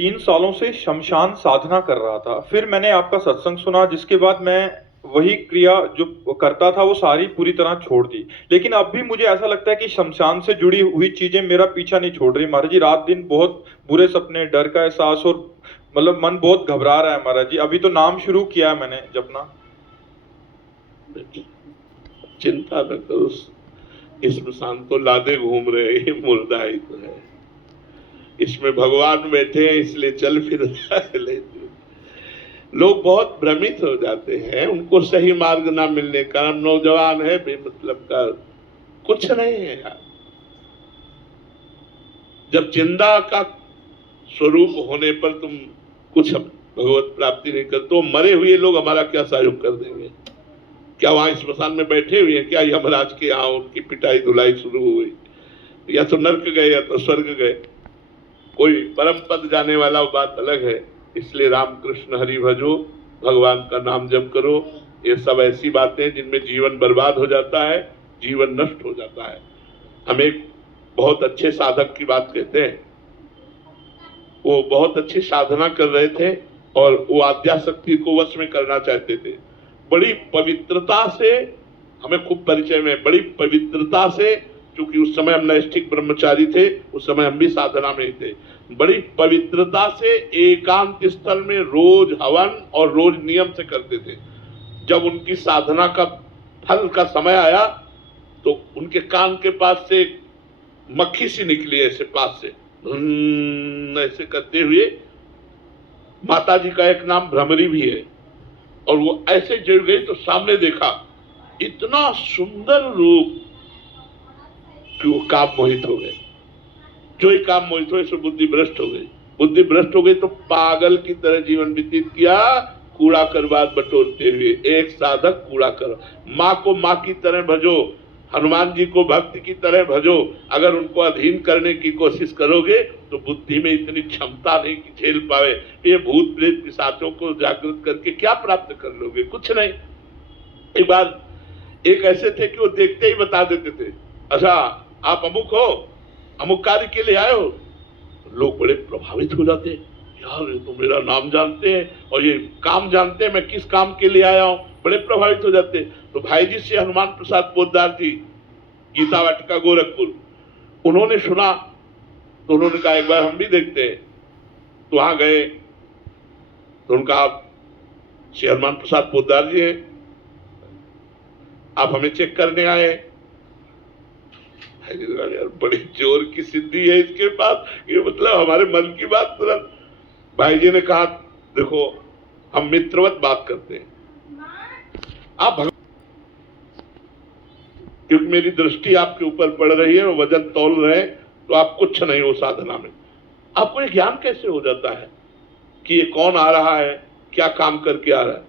3 सालों से शमशान साधना कर रहा था। फिर मैंने आपका सत्संग सुना, जिसके बाद मैं वही क्रिया जो करता था वो सारी पूरी तरह छोड़ दी। लेकिन अब भी मुझे ऐसा लगता है कि शमशान से जुड़ी हुई चीजें मेरा पीछा नहीं छोड़ रही महाराज जी। रात दिन बहुत बुरे सपने, डर का एहसास और मतलब मन बहुत घबरा रहा है महाराज जी। अभी तो नाम शुरू किया है मैंने जपना। चिंता न करो, इस स्मशान को लादे घूम रहे, ये मुर्दा ही तो है। इसमें भगवान बैठे हैं इसलिए चल फिर रहा है। लोग बहुत भ्रमित हो जाते हैं, उनको सही मार्ग ना मिलने का। हम नौजवान है, बेमतलब का कुछ नहीं है यार। जब जिंदा का स्वरूप होने पर तुम कुछ भगवत प्राप्ति नहीं करते तो मरे हुए लोग हमारा क्या सहयोग कर देंगे? क्या वहां स्मशान में बैठे हुए हैं क्या? यमराज के यहाँ उनकी पिटाई धुलाई शुरू हो गई, या तो नर्क गए या तो स्वर्ग गए। कोई परम पद जाने वाला बात अलग है। इसलिए राम कृष्ण हरि भजो, भगवान का नाम जप करो। ये सब ऐसी बातें जिनमें जीवन बर्बाद हो जाता है, जीवन नष्ट हो जाता है। हम एक बहुत अच्छे साधक की बात कहते हैं। वो बहुत अच्छी साधना कर रहे थे और वो आद्याशक्ति को वश में करना चाहते थे। बड़ी पवित्रता से, हमें खूब परिचय में, बड़ी पवित्रता से, क्योंकि उस समय हम नैष्ठिक ब्रह्मचारी थे, उस समय हम भी साधना में ही थे। बड़ी पवित्रता से एकांत स्थल में रोज हवन और रोज नियम से करते थे। जब उनकी साधना का फल का समय आया तो उनके कान के पास से मक्खी सी निकली, ऐसे पास से ऐसे करते हुए। माता जी का एक नाम भ्रमरी भी है, और वो ऐसे जुड़ गई तो सामने देखा इतना सुंदर रूप कि वो काम मोहित हो गए। जो ही काम मोहित हुए, बुद्धि भ्रष्ट हो गई। बुद्धि भ्रष्ट हो गई तो पागल की तरह जीवन व्यतीत किया, कूड़ा करबाद बटोरते हुए। एक साधक कूड़ा कर, माँ को माँ की तरह भजो, हनुमान जी को भक्त की तरह भजो। अगर उनको अधीन करने की कोशिश करोगे तो बुद्धि में इतनी क्षमता नहीं कि झेल पावे। ये भूत प्रेत पिशाचों को जागृत करके क्या प्राप्त कर लोगे? कुछ नहीं। एक बार एक ऐसे थे कि वो देखते ही बता देते थे, अच्छा आप अमुक हो, अमुक कार्य के लिए आए हो। लोग बड़े प्रभावित हो जाते, यार ये तो मेरा नाम जानते हैं और ये काम जानते हैं, मैं किस काम के लिए आया हूँ। बड़े प्रभावित हो जाते। तो भाई जी से हनुमान प्रसाद पोद्दार जी, गीता वाटिका गोरखपुर, उन्होंने सुना तो उन्होंने कहा एक बार हम भी देखते हैं। तो वहां गए तो उनका, आप श्री हनुमान प्रसाद पोद्दार जी हैं, आप हमें चेक करने आए। यार बड़ी जोर की सिद्धि है इसके पास, ये मतलब हमारे मन की बात तुरंत। भाई जी ने कहा देखो हम मित्रवत बात करते हैं, आप क्योंकि मेरी दृष्टि आपके ऊपर पड़ रही है और वजन तौल रहे हैं, तो आप कुछ नहीं हो साधना में। आपको ये ज्ञान कैसे हो जाता है कि ये कौन आ रहा है, क्या काम करके आ रहा है?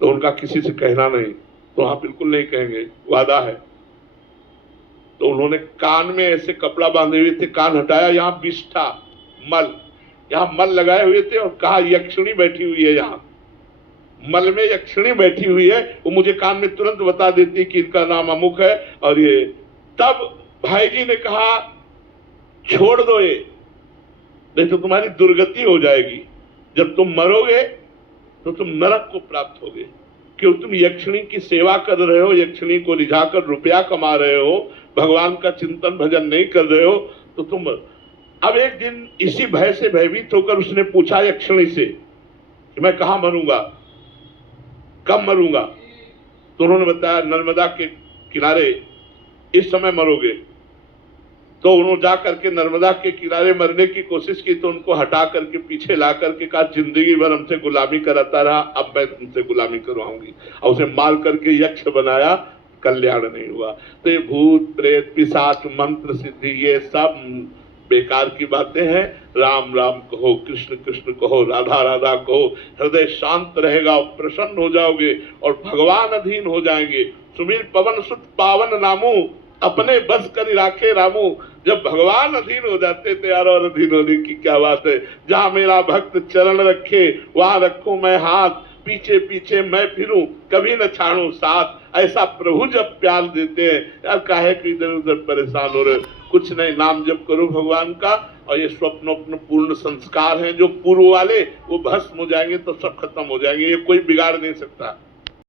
तो उनका किसी से कहना नहीं। तो हाँ बिल्कुल नहीं कहेंगे, वादा है। तो उन्होंने कान में ऐसे कपड़ा बांधे हुए थे, कान हटाया, यहाँ बिष्ठा मल, यहाँ मल लगाए हुए थे, और कहा यक्षिणी बैठी हुई है, यहाँ मल में यक्षिणी बैठी हुई है। वो मुझे कान में तुरंत बता देती कि इनका नाम अमुक है और ये। तब भाई जी ने कहा छोड़ दो ये, नहीं तो तुम्हारी दुर्गति हो जाएगी। जब तुम मरोगे तो तुम नरक को प्राप्त होगे, क्योंकि तुम यक्षिणी की सेवा कर रहे हो, यक्षिणी को रिझाकर रुपया कमा रहे हो, भगवान का चिंतन भजन नहीं कर रहे हो। तो तुम, अब एक दिन इसी भय से भयभीत होकर उसने पूछा यक्षिणी से कि मैं कहाँ मरूंगा, कब मरूंगा? तो उन्होंने बताया नर्मदा के किनारे इस समय मरोगे। तो उन्होंने जा करके नर्मदा के किनारे मरने की कोशिश की, तो उनको हटा करके पीछे ला करके कहा जिंदगी भर हमसे गुलामी कराता रहा, अब मैं तुमसे गुलामी करवाऊंगी। और उसे मार करके यक्ष बनाया, कल्याण नहीं हुआ। तो ये भूत प्रेत पिशाच मंत्र सिद्धि ये सब बेकार की बातें हैं। राम राम कहो, कृष्ण कृष्ण कहो, राधा राधा कहो, हृदय शांत रहेगा, प्रसन्न हो जाओगे और भगवान अधीन हो जाएंगे। सुमीर पवन सुत पावन नामू, अपने बस कर राखे रामू। जब भगवान अधीन हो जाते थे यार, और अधीन होने की क्या बात है। जहां मेरा भक्त चरण रखे वहां रखूं मैं हाथ, पीछे पीछे मैं फिरूं कभी न छाड़ू साथ। ऐसा प्रभु जब प्यार देते हैं यार, काहे कि इधर उधर परेशान हो रहे। कुछ नहीं, नाम जप करो भगवान का, और ये स्वप्न पूर्ण संस्कार हैं जो पूर्व वाले, वो भस्म हो जाएंगे तो सब खत्म हो जाएंगे, ये कोई बिगाड़ नहीं सकता।